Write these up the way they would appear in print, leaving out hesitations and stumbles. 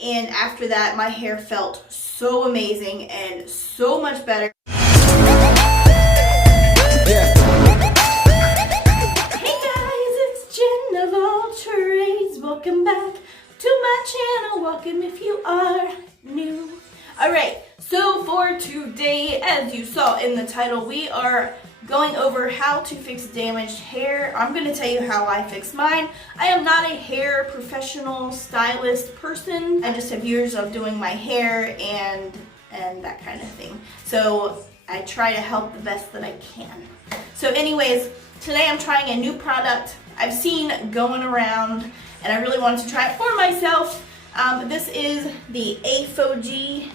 And after that, my hair felt so amazing and so much better. Hey guys, it's Jen of All Trades. Welcome back to my channel. Welcome if you are new. Alright, so for today, as you saw in the title, we are going over how to fix damaged hair. I'm going to tell you how I fix mine. I am not a hair professional stylist person. I just have years of doing my hair and that kind of thing. So I try to help the best that I can. So anyways, today I'm trying a new product I've seen going around and I really wanted to try it for myself. This is the Aphogee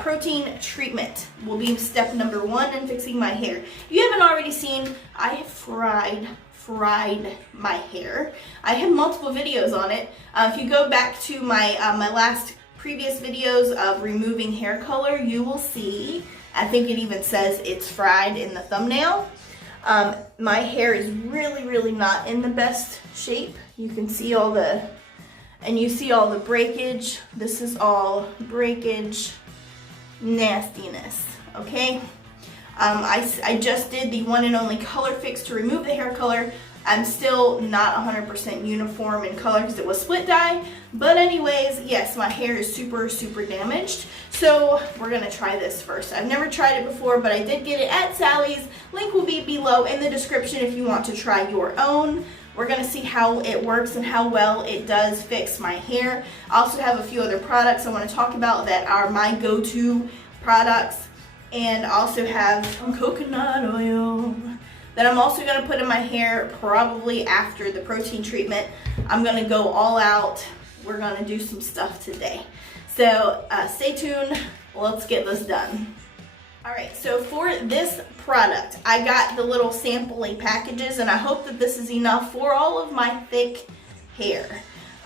protein treatment. Will be step number 1 in fixing my hair. If you haven't already seen, I have fried my hair. I have multiple videos on it. If you go back to my last previous videos of removing hair color, you will see, I think it even says it's fried in the thumbnail. My hair is really not in the best shape. You can see all the, and you see all the breakage. This is all breakage, nastiness, okay? I just did the one and only color fix to remove the hair color. I'm still not 100% uniform in color because it was split dye, but anyways, yes, my hair is super damaged. So we're gonna try this first. I've never tried it before, but I did get it at Sally's. Link will be below in the description if you want to try your own. We're gonna see how it works and how well it does fix my hair. I also have a few other products I want to talk about that are my go-to products, and also have some coconut oil that I'm also gonna put in my hair probably after the protein treatment. I'm gonna go all out. We're gonna do some stuff today. So stay tuned, let's get this done. Alright, so for this product, I got the little sampling packages, and I hope that this is enough for all of my thick hair.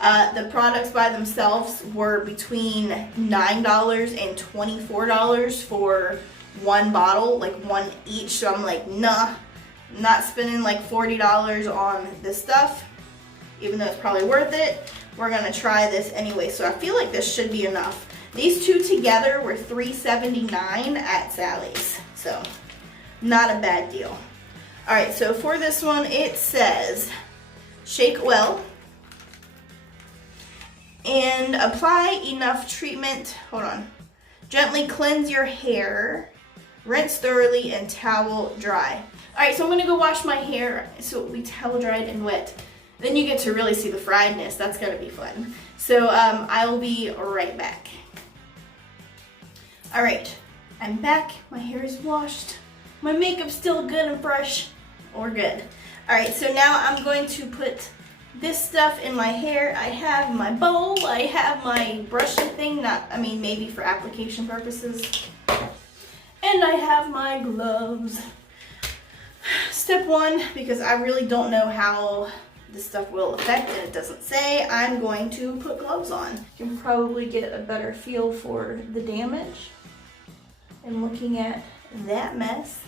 The products by themselves were between $9 and $24 for one bottle, like one each, so I'm like, nah, I'm not spending like $40 on this stuff, even though it's probably worth it. We're gonna try this anyway, so I feel like this should be enough. These two together were $3.79 at Sally's, so not a bad deal. All right, so for this one, it says, shake well and apply enough treatment, hold on, gently cleanse your hair, rinse thoroughly, and towel dry. All right, so I'm gonna go wash my hair so it will be towel dried and wet. Then you get to really see the friedness. That's gonna be fun. So I will be right back. All right, I'm back. My hair is washed. My makeup's still good and fresh. We're good. All right, so now I'm going to put this stuff in my hair. I have my bowl. I have my brushing thing. Maybe for application purposes. And I have my gloves. Step 1, because I really don't know how this stuff will affect, and it doesn't say, I'm going to put gloves on. You can probably get a better feel for the damage and looking at that mess.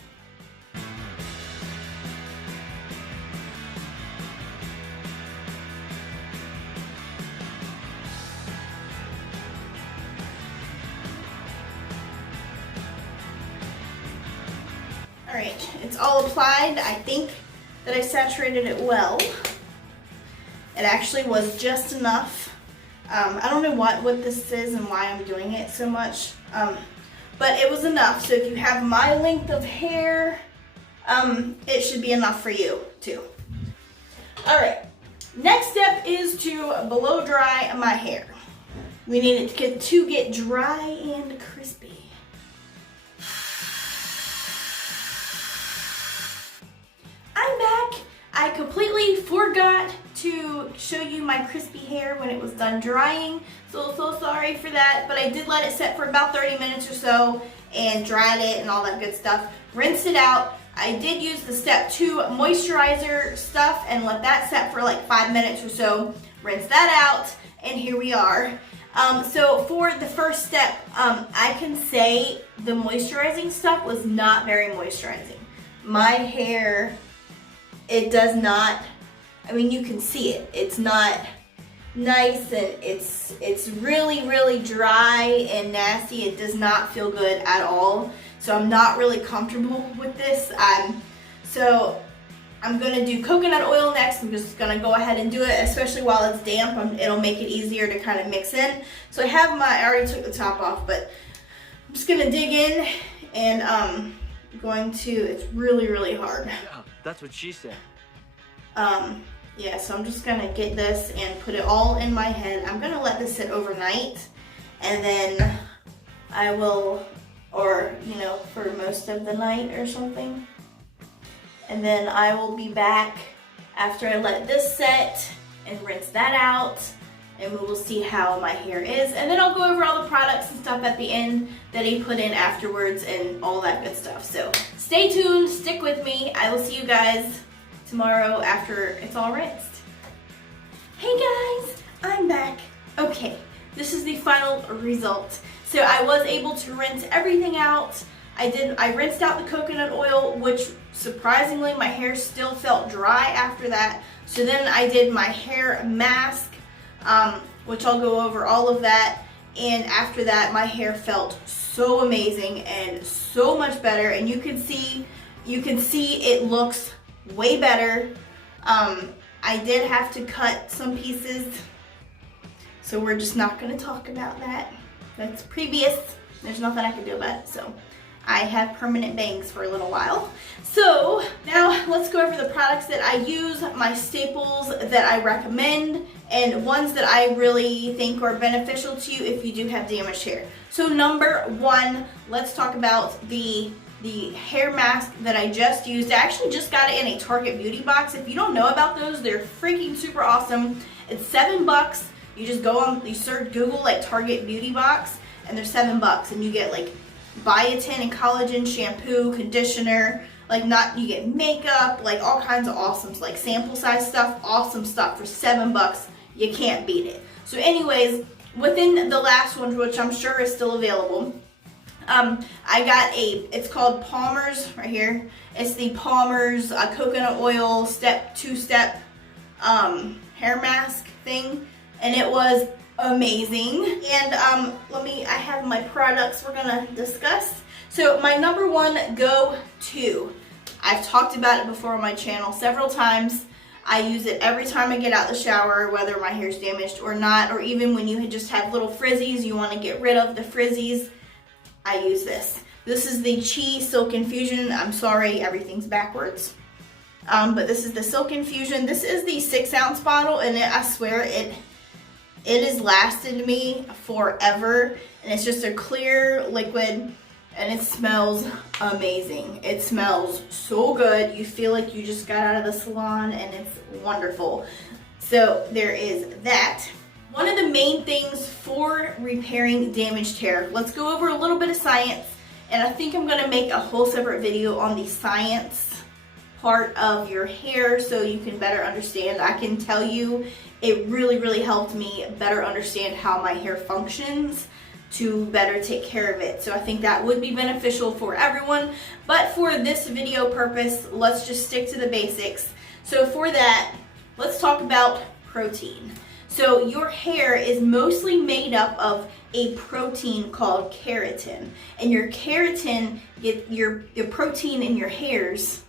All right, it's all applied. I think that I saturated it well. It actually was just enough. I don't know what this is and why I'm doing it so much. But it was enough. So if you have my length of hair, it should be enough for you too. All right, next step is to blow dry my hair. We need it to get dry and crispy. I'm back. I completely forgot to show you my crispy hair when it was done drying, so sorry for that, but I did let it set for about 30 minutes or so and dried it and all that good stuff. Rinsed it out. I did use the step 2 moisturizer stuff and let that set for like 5 minutes or so. Rinse that out, and here we are. So for the first step, I can say the moisturizing stuff was not very moisturizing. My hair, it does not, I mean, you can see it. It's not nice and it's really, really dry and nasty. It does not feel good at all. So I'm not really comfortable with this. So I'm gonna do coconut oil next. I'm just gonna go ahead and do it, especially while it's damp. It'll make it easier to kind of mix in. So I already took the top off, but I'm just gonna dig in and it's really, really hard. Yeah, that's what she said. Yeah, so I'm just gonna get this and put it all in my head. I'm gonna let this sit overnight, and then I will, or for most of the night or something. And then I will be back after I let this set and rinse that out, and we will see how my hair is. And then I'll go over all the products and stuff at the end that he put in afterwards and all that good stuff. So stay tuned, stick with me. I will see you guys tomorrow after it's all rinsed. Hey guys, I'm back. Okay, this is the final result. So I was able to rinse everything out. I rinsed out the coconut oil, which surprisingly my hair still felt dry after that. So then I did my hair mask, which I'll go over all of that. And after that, my hair felt so amazing and so much better. And you can see it looks way better. I did have to cut some pieces, so we're just not going to talk about that. That's previous. There's nothing I can do about it. So I have permanent bangs for a little while. So now let's go over the products that I use, my staples that I recommend, and ones that I really think are beneficial to you if you do have damaged hair. So number one, let's talk about the hair mask that I just used. I actually just got it in a Target beauty box. If you don't know about those, they're freaking super awesome. It's $7. You just go on, you search Google like Target beauty box, and they're $7, and you get like biotin and collagen shampoo, conditioner, you get makeup, like all kinds of awesome, like sample size stuff, awesome stuff for $7. You can't beat it. So anyways, within the last one, which I'm sure is still available, I got it's called Palmer's right here. It's the Palmer's coconut oil two-step hair mask thing, and it was amazing. And I have my products we're gonna discuss. So my number one go-to, I've talked about it before on my channel several times. I use it every time I get out the shower, whether my hair's damaged or not, or even when you just have little frizzies, you want to get rid of the frizzies. I use this. This is the Chi Silk Infusion. I'm sorry, everything's backwards. But this is the Silk Infusion. This is the 6-ounce bottle, and I swear it has lasted me forever. And it's just a clear liquid, and it smells amazing. It smells so good. You feel like you just got out of the salon, and it's wonderful. So there is that. One of the main things for repairing damaged hair, let's go over a little bit of science, and I think I'm gonna make a whole separate video on the science part of your hair so you can better understand. I can tell you it really, really helped me better understand how my hair functions to better take care of it. So I think that would be beneficial for everyone. But for this video purpose, let's just stick to the basics. So for that, let's talk about protein. So your hair is mostly made up of a protein called keratin. And your keratin, your protein in your hairs,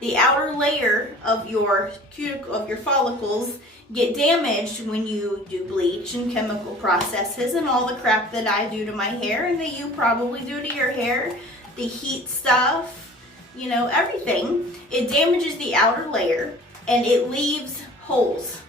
the outer layer of your cuticle, of your follicles, get damaged when you do bleach and chemical processes and all the crap that I do to my hair and that you probably do to your hair, the heat stuff, everything. It damages the outer layer and it leaves holes.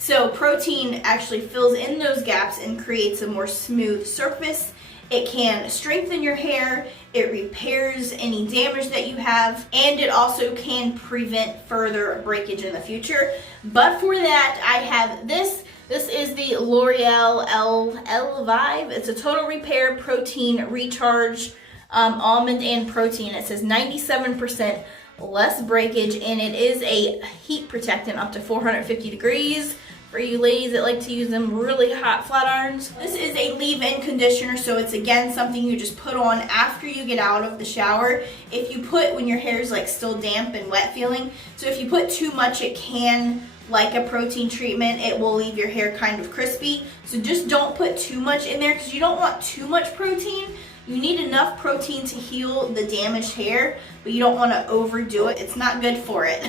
So protein actually fills in those gaps and creates a more smooth surface. It can strengthen your hair, it repairs any damage that you have, and it also can prevent further breakage in the future. But for that, I have this. This is the L'Oreal Elvive. It's a total repair protein recharge, almond and protein. It says 97% less breakage, and it is a heat protectant up to 450 degrees. For you ladies that like to use them really hot flat irons. This is a leave-in conditioner, so it's again something you just put on after you get out of the shower. If you put, when your hair is like still damp and wet feeling, so if you put too much, it can like a protein treatment, it will leave your hair kind of crispy. So just don't put too much in there because you don't want too much protein. You need enough protein to heal the damaged hair, but you don't want to overdo it. It's not good for it.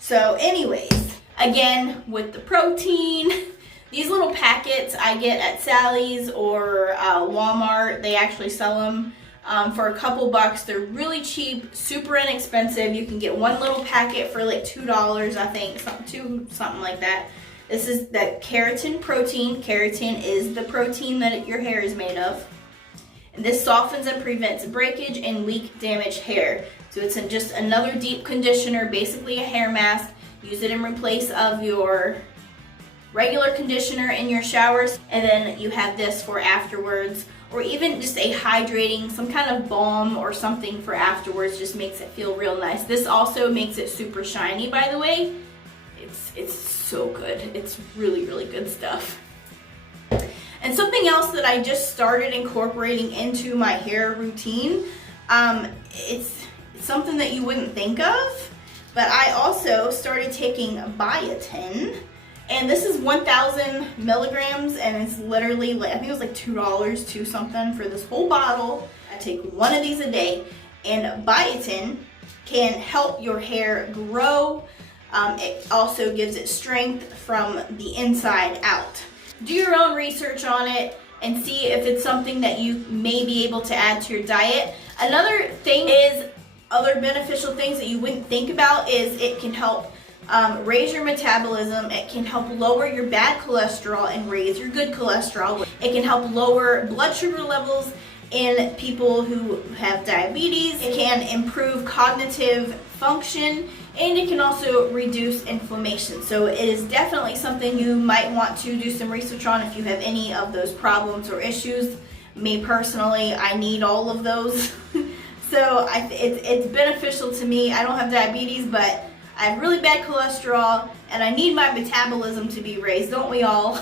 So anyways, again, with the protein, these little packets I get at Sally's or Walmart. They actually sell them for a couple bucks. They're really cheap, super inexpensive. You can get one little packet for like $2, I think, something like that. This is the keratin protein. Keratin is the protein that your hair is made of. And this softens and prevents breakage and weak, damaged hair. So it's just another deep conditioner, basically a hair mask. Use it in replace of your regular conditioner in your showers. And then you have this for afterwards, or even just a hydrating, some kind of balm or something for afterwards. Just makes it feel real nice. This also makes it super shiny, by the way. It's so good. It's really, really good stuff. And something else that I just started incorporating into my hair routine, it's something that you wouldn't think of, but I also started taking biotin, and this is 1,000 milligrams, and it's literally, like, I think it was like $2 something for this whole bottle. I take one of these a day, and biotin can help your hair grow. It also gives it strength from the inside out. Do your own research on it and see if it's something that you may be able to add to your diet. Another thing is, other beneficial things that you wouldn't think about is it can help raise your metabolism. It can help lower your bad cholesterol and raise your good cholesterol. It can help lower blood sugar levels in people who have diabetes. It can improve cognitive function, and it can also reduce inflammation. So it is definitely something you might want to do some research on if you have any of those problems or issues. Me personally, I need all of those. So it's beneficial to me. I don't have diabetes, but I have really bad cholesterol, and I need my metabolism to be raised, don't we all?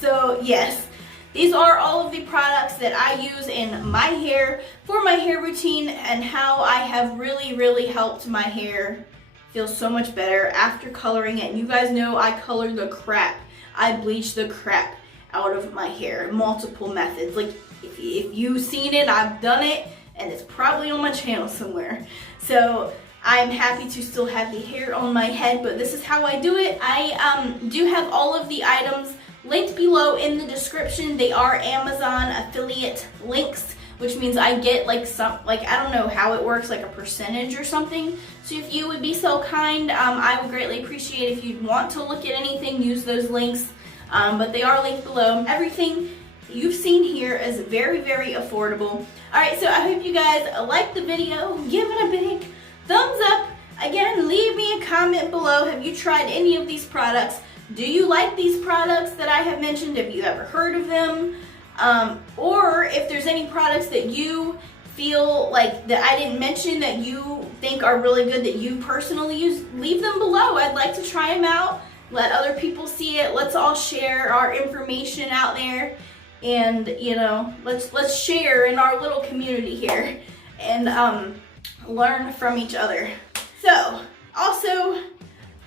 So yes, these are all of the products that I use in my hair for my hair routine, and how I have really, really helped my hair feel so much better after coloring it. And you guys know I color the crap. I bleach the crap out of my hair. Multiple methods. Like, if you've seen it, I've done it, and it's probably on my channel somewhere. So I'm happy to still have the hair on my head, but this is how I do it. I do have all of the items linked below in the description. They are Amazon affiliate links, which means I get like I don't know how it works, like a percentage or something. So if you would be so kind, I would greatly appreciate if you'd want to look at anything, use those links. But they are linked below. Everything you've seen here is very, very affordable. Alright, so I hope you guys liked the video. Give it a big thumbs up. Again, leave me a comment below. Have you tried any of these products? Do you like these products that I have mentioned? Have you ever heard of them? Or if there's any products that you feel like that I didn't mention that you think are really good that you personally use, leave them below. I'd like to try them out. Let other people see it. Let's all share our information out there. And, you know, let's share in our little community here and learn from each other. So, also,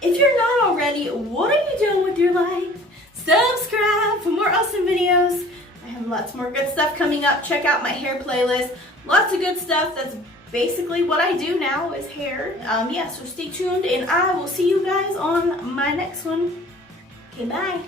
if you're not already, what are you doing with your life? Subscribe for more awesome videos. I have lots more good stuff coming up. Check out my hair playlist. Lots of good stuff. That's basically what I do now is hair. Yeah, so stay tuned, and I will see you guys on my next one. Okay, bye.